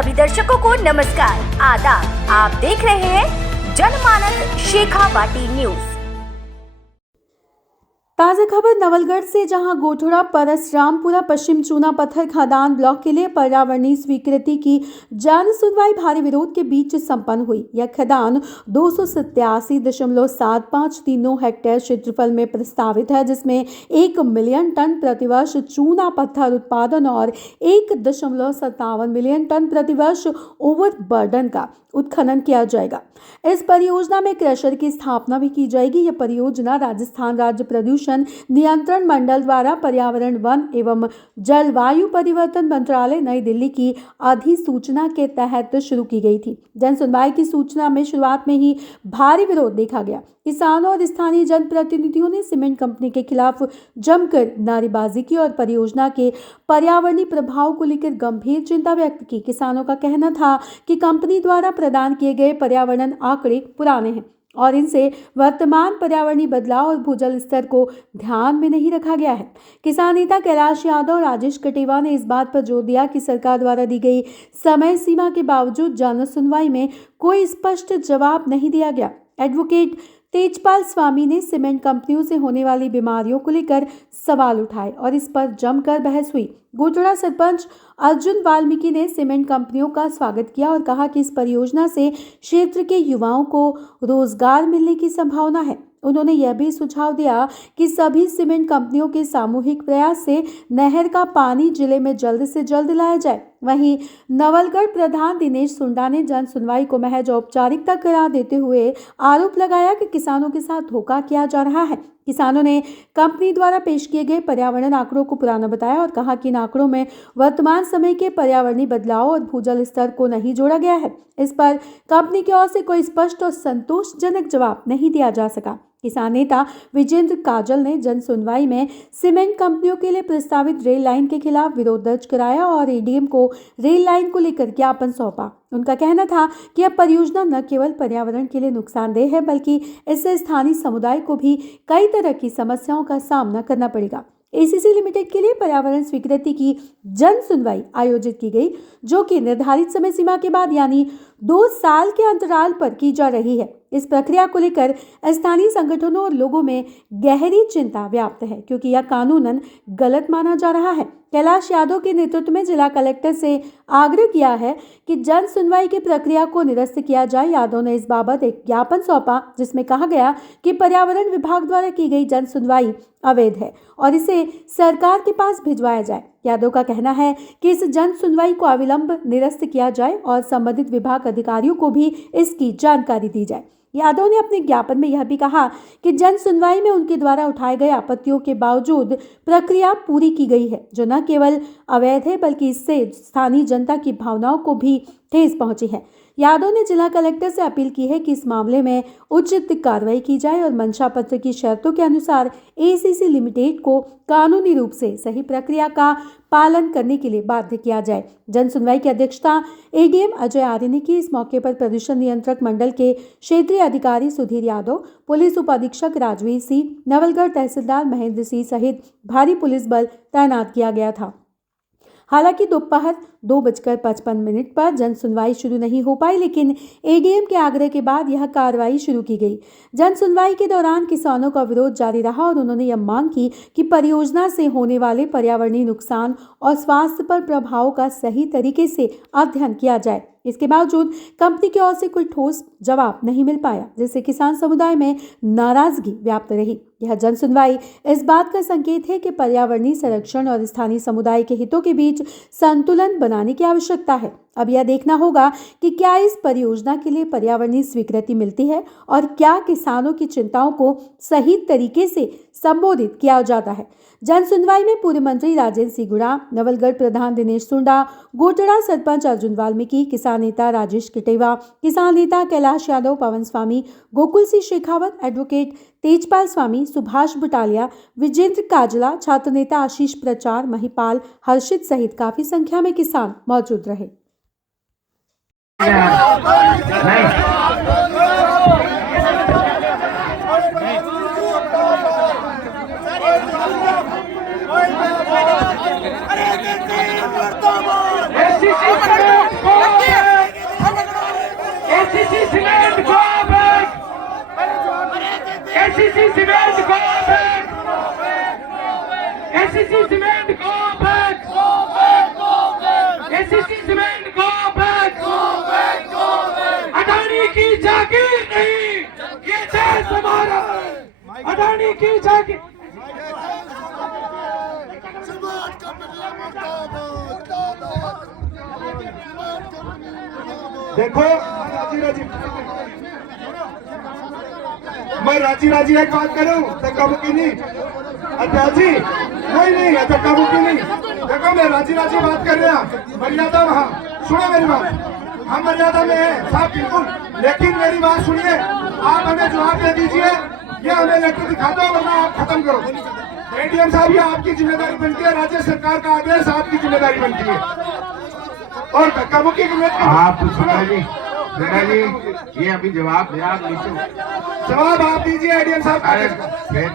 सभी दर्शकों को नमस्कार, आदाब। आप देख रहे हैं जनमानस शेखावाटी न्यूज। ताज़ा खबर नवलगढ़ से, जहां गोठड़ा परसरामपुरा पश्चिम चूना पत्थर खदान ब्लॉक के लिए पर्यावरणीय स्वीकृति की जन सुनवाई भारी विरोध के बीच संपन्न हुई। यह खदान 287.753 हेक्टेयर क्षेत्रफल में प्रस्तावित है, जिसमें 1 मिलियन टन प्रतिवर्ष चूना पत्थर उत्पादन और 1.57 मिलियन टन प्रतिवर्ष ओवरबर्डन का उत्खनन किया जाएगा। इस परियोजना में क्रशर की स्थापना भी की जाएगी। यह परियोजना राजस्थान राज्य प्रदूषण नियंत्रण मंडल द्वारा पर्यावरण, वन एवं जलवायु परिवर्तन मंत्रालय नई दिल्ली की अधिसूचना के तहत शुरू की गई थी। जन सुनवाई की सूचना में शुरुआत में ही भारी विरोध देखा गया। किसानों और स्थानीय जनप्रतिनिधियों ने सीमेंट कंपनी के खिलाफ जमकर नारेबाजी की और परियोजना के पर्यावरणीय प्रभाव को लेकर गंभीर चिंता व्यक्त की। किसानों का कहना था कि कंपनी द्वारा प्रदान किए गए पर्यावरण आंकड़े पुराने हैं और इनसे वर्तमान पर्यावरणीय बदलाव और भूजल स्तर को ध्यान में नहीं रखा गया है। किसान नेता कैलाश यादव और राजेश कटेवा ने इस बात पर जोर दिया कि सरकार द्वारा दी गई समय सीमा के बावजूद जन सुनवाई में कोई स्पष्ट जवाब नहीं दिया गया। एडवोकेट तेजपाल स्वामी ने सीमेंट कंपनियों से होने वाली बीमारियों को लेकर सवाल उठाए और इस पर जमकर बहस हुई। गोठड़ा सरपंच अर्जुन वाल्मीकि ने सीमेंट कंपनियों का स्वागत किया और कहा कि इस परियोजना से क्षेत्र के युवाओं को रोजगार मिलने की संभावना है। उन्होंने यह भी सुझाव दिया कि सभी सीमेंट कंपनियों के सामूहिक प्रयास से नहर का पानी जिले में जल्द से जल्द लाया जाए। वहीं नवलगढ़ प्रधान दिनेश सुंडा ने जन सुनवाई को महज औपचारिकता करार देते हुए आरोप लगाया कि किसानों के साथ धोखा किया जा रहा है। किसानों ने कंपनी द्वारा पेश किए गए पर्यावरण आंकड़ों को पुराना बताया और कहा कि इन आंकड़ों में वर्तमान समय के पर्यावरणीय बदलाव और भूजल स्तर को नहीं जोड़ा गया है। इस पर कंपनी की ओर से कोई स्पष्ट और संतोषजनक जवाब नहीं दिया जा सका। किसान नेता विजेंद्र काजल ने जन सुनवाई में सीमेंट कंपनियों के लिए प्रस्तावित रेल लाइन के खिलाफ विरोध दर्ज कराया और एडीएम को रेल लाइन को लेकर ज्ञापन सौंपा। उनका कहना था कि यह परियोजना न केवल पर्यावरण के लिए नुकसानदेह है, बल्कि इससे स्थानीय समुदाय को भी कई तरह की समस्याओं का सामना करना पड़ेगा। एसीसी लिमिटेड के लिए पर्यावरण स्वीकृति की जन सुनवाई आयोजित की गई, जो कि निर्धारित समय सीमा के बाद यानी 2 साल के अंतराल पर की जा रही है। इस प्रक्रिया को लेकर स्थानीय संगठनों और लोगों में गहरी चिंता व्याप्त है, क्योंकि यह कानूनन गलत माना जा रहा है। कैलाश यादव के नेतृत्व में जिला कलेक्टर से आग्रह किया है कि जन सुनवाई की प्रक्रिया को निरस्त किया जाए। यादव ने इस बाबत एक ज्ञापन सौंपा, जिसमें कहा गया कि पर्यावरण विभाग द्वारा की गई जन सुनवाई अवैध है और इसे सरकार के पास भिजवाया जाए। यादव का कहना है कि इस जन सुनवाई को अविलंब निरस्त किया जाए और संबंधित विभाग अधिकारियों को भी इसकी जानकारी दी जाए। यादव ने अपने ज्ञापन में यह भी कहा कि जन सुनवाई में उनके द्वारा उठाए गए आपत्तियों के बावजूद प्रक्रिया पूरी की गई है, जो न केवल अवैध है बल्कि इससे स्थानीय जनता की भावनाओं को भी ठेस पहुंची है। यादव ने जिला कलेक्टर से अपील की है कि इस मामले में उचित कार्रवाई की जाए और मंशा पत्र की शर्तों के अनुसार एसीसी लिमिटेड को कानूनी रूप से सही प्रक्रिया का पालन करने के लिए बाध्य किया जाए। जन सुनवाई की अध्यक्षता एडीएम अजय आर्य ने की। इस मौके पर प्रदूषण नियंत्रक मंडल के क्षेत्रीय अधिकारी सुधीर यादव, पुलिस उप अधीक्षक राजवीर सिंह, नवलगढ़ तहसीलदार महेंद्र सिंह सहित भारी पुलिस बल तैनात किया गया था। हालांकि दोपहर 2:55 पर जन सुनवाई शुरू नहीं हो पाई, लेकिन एडीएम के आग्रह के बाद यह कार्रवाई शुरू की गई। जन सुनवाई के दौरान किसानों का विरोध जारी रहा और उन्होंने यह मांग की कि परियोजना से होने वाले पर्यावरणीय नुकसान और स्वास्थ्य पर प्रभाव का सही तरीके से अध्ययन किया जाए। इसके बावजूद कंपनी की ओर से कोई ठोस जवाब नहीं मिल पाया, जिससे किसान समुदाय में नाराजगी व्याप्त रही। यह जन सुनवाई इस बात का संकेत है कि पर्यावरणीय संरक्षण और स्थानीय समुदाय के हितों के बीच संतुलन बनाने की आवश्यकता है। अब यह देखना होगा कि क्या इस परियोजना के लिए पर्यावरणीय स्वीकृति मिलती है और क्या किसानों की चिंताओं को सही तरीके से संबोधित किया जाता है। जन सुनवाई में पूर्व मंत्री राजेंद्र सिंह गुड़ा, नवलगढ़ प्रधान दिनेश सुंडा, गोठड़ा सरपंच अर्जुन वाल्मीकि, किसान नेता राजेश कटेवा, किसान नेता कैलाश यादव, पवन स्वामी, गोकुल सिंह शेखावत, एडवोकेट तेजपाल स्वामी, सुभाष बुटालिया, विजेंद्र काजला, छात्र नेता आशीष प्रचार, महिपाल, हर्षित सहित काफी संख्या में किसान मौजूद रहे। अरे सीमेंट को फेंक, एसीसी सीमेंट को फेंक, एसीसी सीमेंट को फेंक। अडानी की जागीर नहीं, ये देश हमारा है। अडानी की जागीर। देखो मैं राजी राजी एक बात करूं, धक्का मुक्की नहीं। अच्छा जी, नहीं धक्का मुक्की नहीं। देखो मैं राजी राजी बात कर रहा, मर्यादा वहाँ सुनो मेरी बात, हम मर्यादा में है साहब बिल्कुल, लेकिन मेरी बात सुनिए। आप हमें जवाब दे दीजिए, ये हमें लेटर दिखा दो वरना आप खत्म करो। एडीएम साहब ये आपकी जिम्मेदारी बनती है, राज्य सरकार का आदेश आपकी जिम्मेदारी बनती है। और धक्का मुक्की की आप सेना जी ये अभी जवाब दे, आप नीचे जवाब आप दीजिए एडीएम साहब। अरे फिर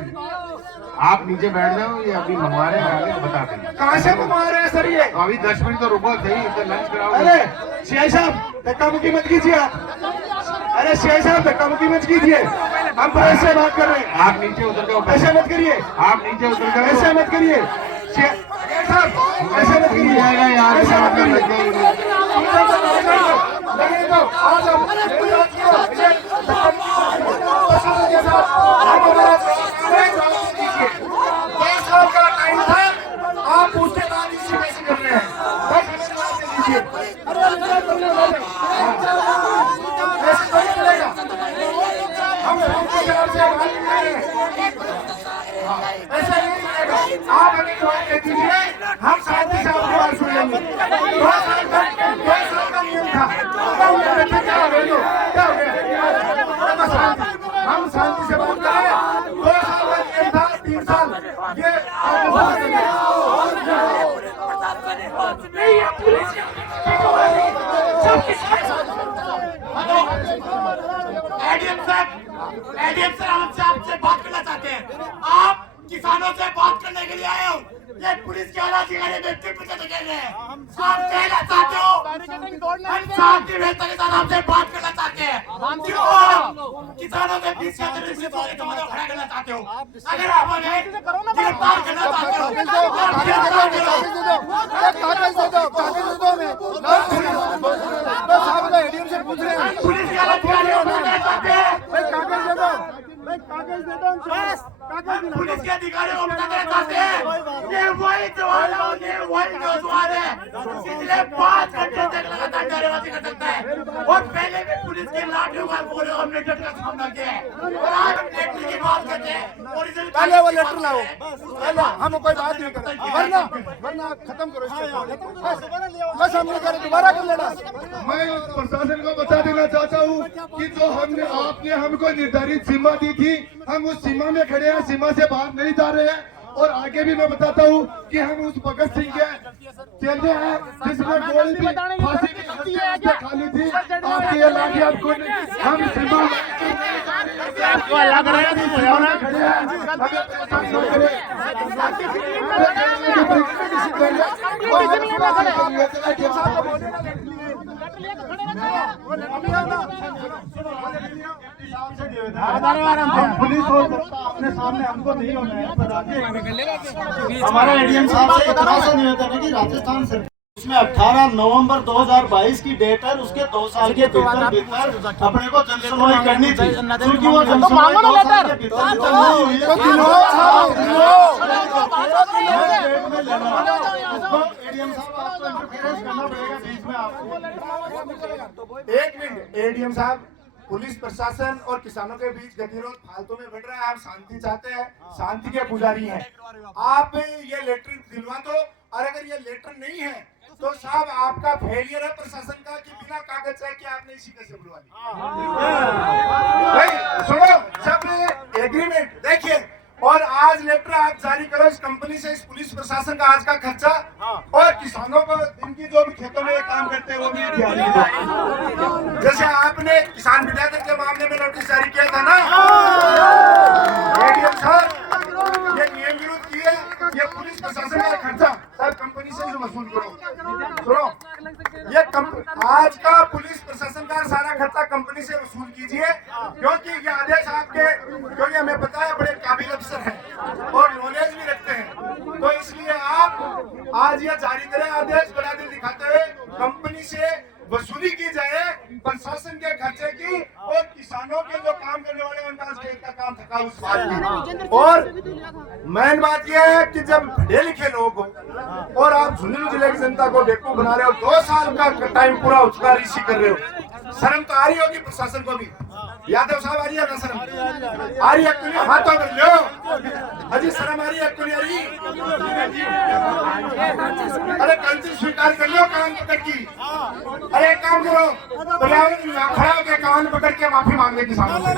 आप नीचे बैठ जाओ, ये अभी मंगवा रहे हैं, आगे बता देंगे। कहाँ से मंगवा रहे हैं सर ये? तो अभी 10 मिनट तो रुको सही, तो लंच कराओ। अरे शेर साहब धक्का मुक्की मत कीजिए आप। अरे शेर साहब धक्का मुक्की मत कीजिए, हम प्रेस से बात कर रहे हैं। आप नीचे उतर जाओ, ऐसे मत करिए, आप नीचे उतर जाओ, ऐसे मत करिए शेर साहब, ऐसे मत करिए यार ऐसे मत करिए। आप पूछते कैसे कर रहे हैं, हम ऐसा नहीं चलेगा। आप अगर जवाब दे दीजिए, हम शांति से आपकी बात सुन लेंगे। 2 साल का नियम था, क्या हो गया? हम शांति से बात कर रहे हैं। 2 साल का नियम था, 3 साल ये एडीएम सर हमसे आपसे बात करना चाहते हैं। आप किसानों से बात करने के लिए आए हो, ये पुलिस के आला अधिकारी व्यक्ति पूछे तो कह रहे हैं। आप कहना चाहते हो हम शांति व्यवस्था के साथ आपसे बात करना चाहते हैं, क्यों आप किसानों के बीच खड़ा करना चाहते हो? अगर आप हमें गिरफ्तार करना चाहते हो, पुलिस के आला अधिकारी चाहते हैं, पुलिस के अधिकारियों को बताना चाहते हैं ये वही जवान है, ये वही नौजवान है पिछले 5 घंटे तक लगातार नारेबाजी कर सकता है। और पहले भी पुलिस के लाठियों का बोले हमने डट का सामना किया है। और आज हम लेटर की बात करते हैं, पहले वो लेटर लाओ, हम कोई बात नहीं करते, वरना खत्म करो इसको। बस हम नहीं करें, दोबारा कर लेना। मैं प्रशासन को बता देना चाहता हूँ कि जो हमने आपने हमको निर्धारित सीमा दी थी, हम उस सीमा में खड़े हैं, सीमा से बाहर नहीं जा रहे हैं। और आगे भी मैं बताता हूँ कि हम उस भगत सिंह के चलते हैं जिसमें गोली भी फांसी की खाली थी। आपकी ये लाठी आपको हम सीमा लग रहे हैं, पुलिस हो अपने सामने हमको नहीं होना है। हमारा एडीएम साहब से इतना सा निवेदन है कि राजस्थान सरकार उसमें 18 नवंबर 2022 की डेट है, उसके 2 साल के भीतर अपने को जनसुनवाई करनी थी, क्योंकि वो जनसुनवाई 2 साल के भीतर नहीं हुई। एडीएम साहब आपको इंटरफेरेंस करना पड़ेगा बीच में आपको। 1 मिनट एडीएम साहब, पुलिस प्रशासन और किसानों के बीच गतिरोध फालतू में बढ़ रहा है। आप शांति चाहते हैं, शांति के पुजारी हैं। आप ये लेटर दिलवा दो, और अगर ये लेटर नहीं है तो साहब आपका फेलियर है प्रशासन का कि बिना कागज है कि आपने इसी कैसे बुलवा ली। सुनो सब एग्रीमेंट देखिए, और आज लेटर आप जारी करो इस कंपनी से, इस पुलिस प्रशासन का आज का खर्चा, और किसानों को इनकी जो भी खेतों में काम करते हैं वो भी दिहाड़ी दो। जैसे आपने किसान विधायक के मामले में नोटिस जारी किया था ना एडीएम साहब, ये नियम विरुद्ध किए, ये पुलिस प्रशासन का खर्चा सब कंपनी से जो वसूल वसूल करो। सुनो, ये आज का पुलिस प्रशासन का सारा खर्चा कंपनी से वसूल कीजिए, क्योंकि ये आदेश आपके, क्योंकि हमें पता है बड़े काबिल अफसर हैं और नॉलेज भी रखते हैं, तो इसलिए आप आज ये जारी करें आदेश, बड़ा दिल दिखाते हुए कंपनी से वसूली की जाए प्रशासन के खर्चे की और किसानों के जो काम करने वाले उनका खेत का काम थका उस बात की। और मेन बात यह है कि जब पढ़े लिखे लोग हो और आप झुंझुनू जिले की जनता को बेवकूफ बना रहे हो, 2 साल का टाइम पूरा उचकार इसी कर रहे हो, शर्म तो आ रही होगी प्रशासन को भी। यादव साहब आ रही है ना शर्म? आ रही है क्यों नहीं? हाथों कर लो अजी, शर्म आ रही है क्यों नहीं आ रही? अरे गलती स्वीकार कर लो कान पकड़ की। अरे एक काम करो, पर्यावरण विभाग खड़ा होकर कान पकड़ के माफी मांग ले किसानों से।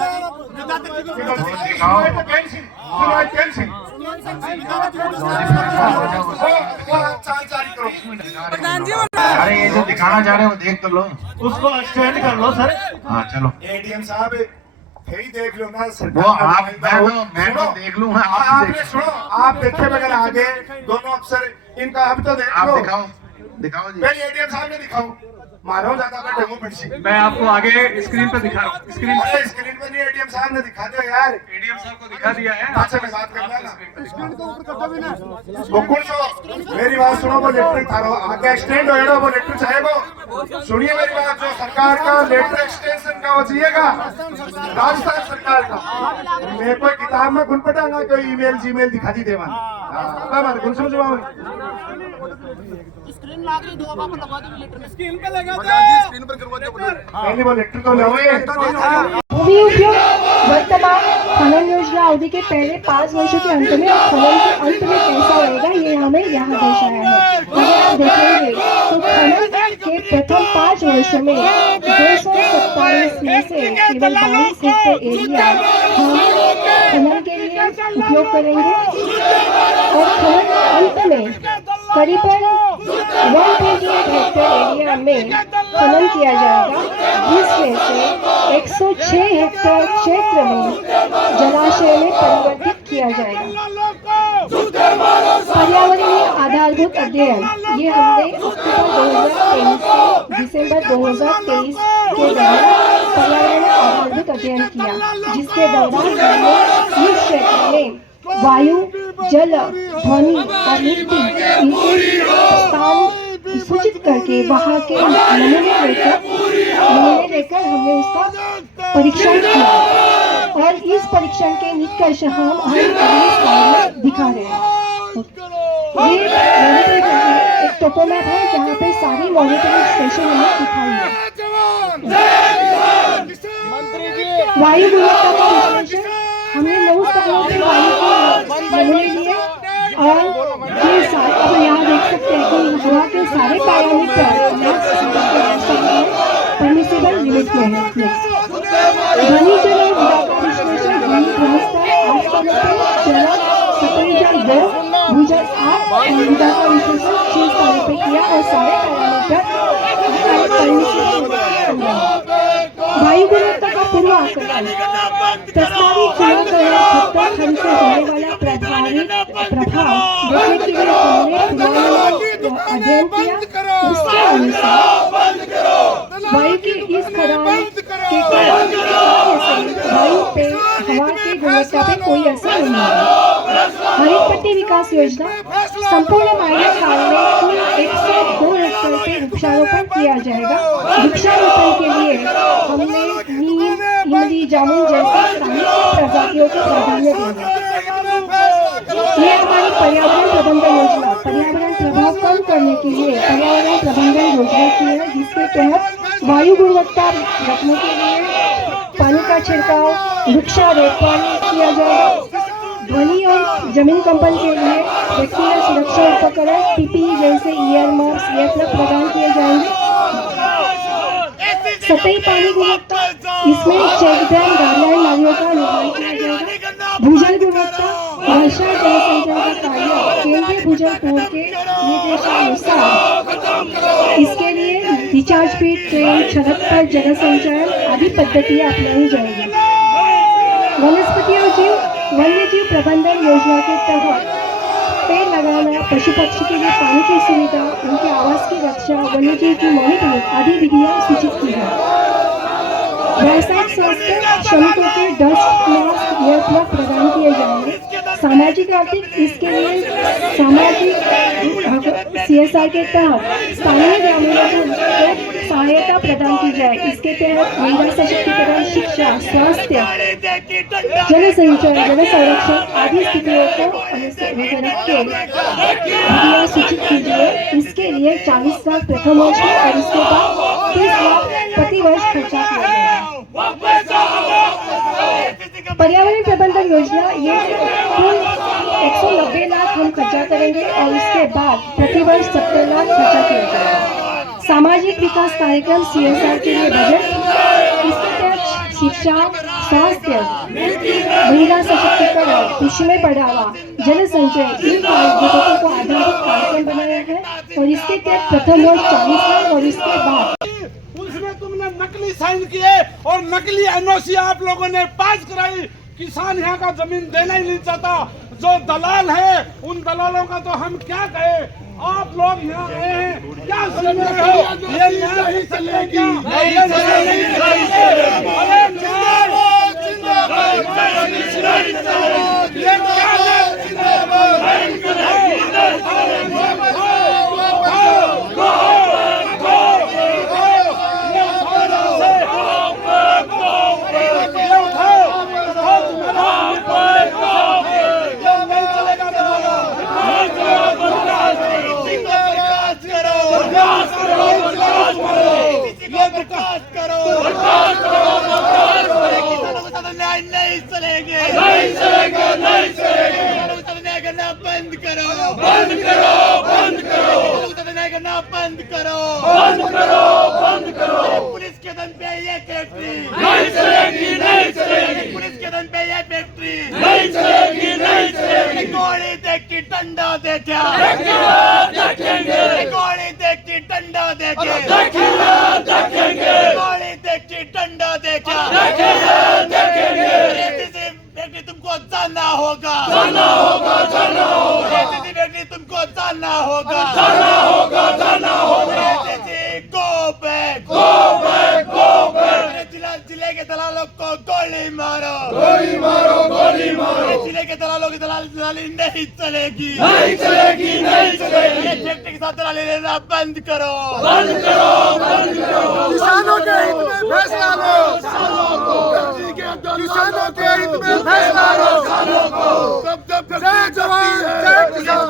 अरे ये जो दिखाना चाह रहे हो देख तो लो, उसको एक्सटेंड कर लो सर। हाँ चलो, एडीएम साहब यही देख लो ना, वो आप मैं तो देख लूंगा, आपने सुनो, आप देखे बगैर आगे दोनों अफसर इनका अब तो देख आप लो। दिखाओ जी। पहले एडीएम साहब ने दिखाओ, मारो ज्यादा का डेमो पिटसी। मैं आपको आगे स्क्रीन पे दिखा रहा हूँ। स्क्रीन पे नहीं, एडीएम साहब ने दिखा दो यार। एडीएम साहब को दिखा दिया है। अच्छा मैं बात कर लेना गोकुल सो मेरी बात सुनो, वो लेटर थारो आगे एक्सटेंड होएगा, वो लेटर चाहेगो सुनिए मेरी बात, जो सरकार का लेटर एक्सटेंशन का वो चाहिएगा राजस्थान सरकार का, मैं कोई किताब में गुण पटांगा, कोई ईमेल जीमेल दिखा दी देवा हमारे गुण समझ स्क्रीन पे लगा पहले वो लेटर तो लोगे। भूमि उपयोग वर्तमान खनन योजना अवधि के पहले 5 वर्षों के अंत में और खनन के अंत में कैसा होगा ये हमें यहाँ दर्शाया है। अगर आप देखेंगे तो खनन के प्रथम 5 वर्षों में 247 में से केवल 22 हेक्टेयर एरिया हम खनन के लिए उपयोग करेंगे और खनन के अंत में करीबन 128 हेक्टेयर एरिया में खनन किया जाएगा, जिसमें से 106 हेक्टेयर क्षेत्र में जलाशय में परिवर्तित किया जाएगा। पर्यावरणीय आधारभूत अध्ययन ये हमने अक्टूबर 2023 से दिसंबर 2023 के दौरान पर्यावरणीय आधारभूत अध्ययन किया, जिसके दौरान हमने इस क्षेत्र में वायु, जल, ध्वनि और मिट्टी इनके स्थान सूचित करके वहाँ के नमूने लेकर हमने उसका परीक्षण किया और इस परीक्षण के निष्कर्ष हम अगले स्लाइड में दिखा रहे हैं। ये एक टोपोमैप है जहाँ पे सारी मॉनिटरिंग स्टेशन हमें दिखाई है। वायु गुणवत्ता का विश्लेषण हमने 9 स्थानों से वायु के नमूने लिए और ये सारे, अब यहाँ देख सकते हैं कि हवा के सारे पैरामीटर परमिसिबल लिमिट में है। ध्वनि जल और मृदा का विश्लेषण, ध्वनि गुणवत्ता 8 स्थानों पर, जल सतही जल 2, भूजल 8 और मृदा का विश्लेषण 6 स्थानों पर किया और सारे पैरामीटर परमिसिबल। वायु गुणवत्ता का पूर्व आकलन, प्रस्तावित चुनाव दौरान खनन से होने वाला प्रभाव देखने के लिए हमने अध्ययन किया। उसके अनुसार वायु की इस खदान के कारण वायु पे हवा की गुणवत्ता पे कोई असर नहीं है। हरित पट्टी विकास योजना संपूर्ण माइनर काल में कुल 102 हेक्टेयर पे वृक्षारोपण किया जाएगा। वृक्षारोपण के लिए हमने नीम, इमली, जामुन जैसे स्थानीय प्रजातियों को प्राधान्य देंगे। ये हमारी पर्यावरण प्रबंधन योजना पर्यावरण प्रभाव कम करने के लिए पर्यावरण प्रबंधन योजना की है, जिसके तहत वायु गुणवत्ता रखने के लिए पानी का छिड़काव, वृक्षारोपण किया जाएगा। ध्वनि और जमीन कंपन के लिए व्यक्तिगत सुरक्षा उपकरण पीपीई जैसे ईयर मास्क या प्लग प्रदान किए जाएंगे। सतही पानी गुणवत्ता, इसमें चेक डैम, गाइडलाइन नालियों का निर्माण किया जाएगा। भूजल गुणवत्ता, वर्षा जल संचयन का कार्य केंद्रीय भूजल बोर्ड के निर्देशानुसार इसके लिए रिचार्ज पीट, ट्रेन, छत पर जल संचयन आदि पद्धतियां अपनाई जाएगी। वनस्पति और वन्य जीव प्रबंधन योजना के तहत पेड़ लगाना, पशु पक्षी के लिए पानी की सुविधा, उनके आवास की रक्षा, वन्यजीव की मॉनिटरिंग आदि विधियां सूचित की है। व्यावसायिक स्वास्थ्य श्रमिकों के 10 मास्क इयरप्लग प्रदान किए जाएंगे। सामाजिक आर्थिक इसके लिए सामाजिक CSR के तहत स्थानीय ग्रामीणों को सहायता प्रदान की जाए। इसके तहत महिला सशक्तिकरण, शिक्षा, स्वास्थ्य, जल संचय, जल संरक्षण आदि स्थितियों को अनुसरण के विधियां सूचित कीजिए। इसके लिए 40 लाख प्रथम वर्ष में और इसके बाद 30 लाख प्रति वर्ष खर्चा किया जाएगा। पर्यावरण प्रबंधन योजना, ये कुल 190 लाख हम खर्चा करेंगे और उसके बाद प्रतिवर्ष 70 लाख खर्चा किया जाएगा। सामाजिक विकास कार्यक्रम CSR के लिए बजट, इसके तहत शिक्षा, स्वास्थ्य, महिला सशक्तिकरण, कृषि में बढ़ावा, जल संचय इन घटकों को आधारित कार्यक्रम बनाया है और इसके तहत प्रथम वर्ष 40 लाख और इसके बाद उसमें तुमने नकली साइन किए और नकली NOC आप लोगों ने पास कराई। किसान यहाँ का जमीन देना ही नहीं चाहता। जो दलाल है उन दलालों का तो हम क्या कहे। आप लोग यहाँ आए हैं, क्या सुन रहे हो? ये न्याय नहीं चलेगी, ये न्याय नहीं चलेगी। अरे न्याय जिंदाबाद, ये क्या नहीं चलेंगे, नहीं चलेंगे, नहीं चलेंगे। करना बंद करो, बंद करो, बंद करो। नहीं करना बंद करो, बंद करो, बंद करो। पुलिस के दम पे ये फैक्ट्री नहीं चलेगी, नहीं चलेगी। पुलिस के दम पे ये फैक्ट्री नहीं चलेगी, नहीं चलेगी। गोली देख के डंडा देखे, देखेंगे। गोली देख के डंडा देखे, देखेंगे। गोली देख के डंडा देखे, देखेंगे। बेटी तुमको जानना होगा, जानना होगा, जानना होगा। बेटी तुमको जानना होगा, जानना होगा, जानना होगा। Go back, go back, go back. जिले के दलालों को गोली मारो, गोली मारो, गोली मारो। जिले के दलालों की दलाली नहीं चलेगी, नहीं चलेगी, नहीं चलेगी। फैक्ट्री के साथ दलाली लेना बंद करो, बंद करो, बंद करो। किसानों के हित में फैसला लो, किसानों के हित में फैसला लो। जय जवान, जय किसान।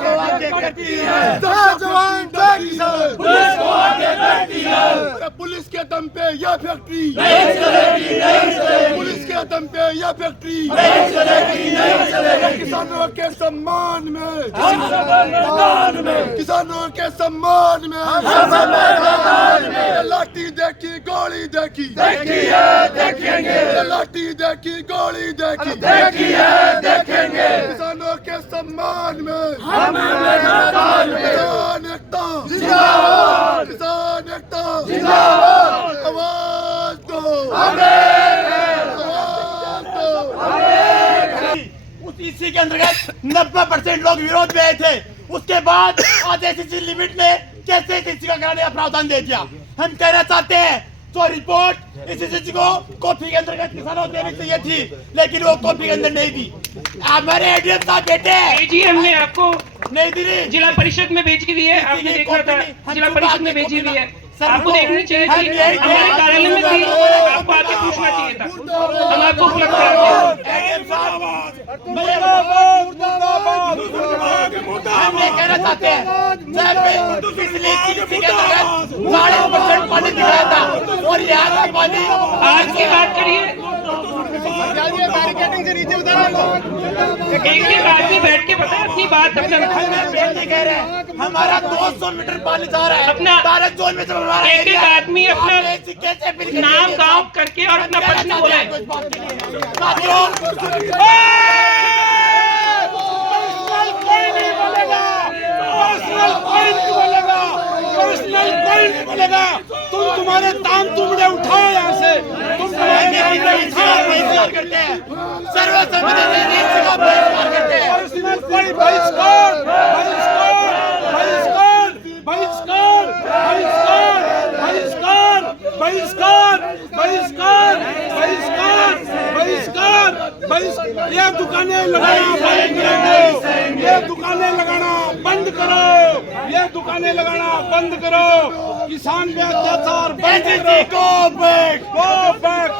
जय जवान, जय किसान। पुलिस को आगे करती है। पुलिस के दम पे यह फैक्ट्री नहीं चलेगी, नहीं चलेगी। पुलिस के दम पे यह फैक्ट्री नहीं चलेगी, नहीं चलेगी। किसानों के सम्मान में, मैदान में, किसानों के सम्मान में, मैदान में। लाठी देखी, गोली देखी, देखी है, देखेंगे। लाठी देखी, गोली देखी, देखी है, देखेंगे। किसानों के सम्मान में, मैदान में। किसान एकता जिंदाबाद, किसान एकता जिंदाबाद। आवाज दो, उस इसी के अंतर्गत 90% लोग विरोध में आए थे। उसके बाद आज ACC लिमिट ने कैसे किसी का कराने का प्रावधान दे दिया। हम कहना चाहते हैं तो रिपोर्ट ACC को कॉपी के अंतर्गत किसानों को देनी चाहिए थी, लेकिन वो कॉपी के अंदर नहीं दी। हमारे ADM साहब बेटे जी, हमने आपको नहीं दी, जिला परिषद में भेज दी है। आपने देखा था, जिला परिषद में भेजी हुई है। आपको देखनी चाहिए थी, हमारे कार्यालय में थी, आपको आके पूछना चाहिए था। हम आपको उपलब्ध कराते हम ये कहना चाहते हैं पिछले 3 के अंतर्गत 40% पानी दिखाया था और यहाँ की पानी आज की बात करिए। बैरिकेडिंग से नीचे उतारो। एक आदमी बैठ के बताए अपनी बात। अपना कह रहे हैं हमारा 200 मीटर पानी जा रहा है अपना भारत जोन में। एक आदमी अपना नाम गाँव करके और अपना प्रश्न बोला है। कोई नहीं बोलेगा, पर्सनल कोई नहीं बोलेगा, पर्सनल कोई नहीं बोलेगा। चलेगा। तुम तुम्हारे ताम तुमने उठाओ यहाँ से, तुम बहिष्कार करते हैं, और इसमें कोई बहिष्कार बहिष्कार बहिष्कार बहिष्कार बहिष्कार बहिष्कार बहिष्कार बहिष्कार बहिष्कार बहिष्कार। ये दुकानें लगाना बंद करो, ये दुकानें लगाना बंद करो, ये दुकानें लगाना बंद करो। किसान पे अत्याचार बंद करो। Go back, go back,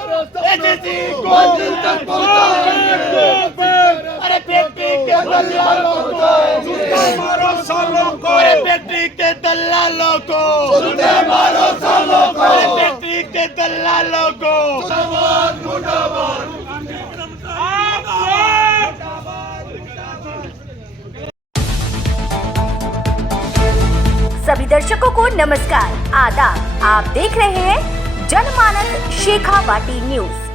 go back. अरे फैक्ट्री के दलालों को मारो सालों को, अरे फैक्ट्री के दलालों को मारो सालों को, अरे फैक्ट्री के दलालों को। सभी दर्शकों को नमस्कार, आदाब। आप देख रहे हैं जनमानस शेखावाटी न्यूज।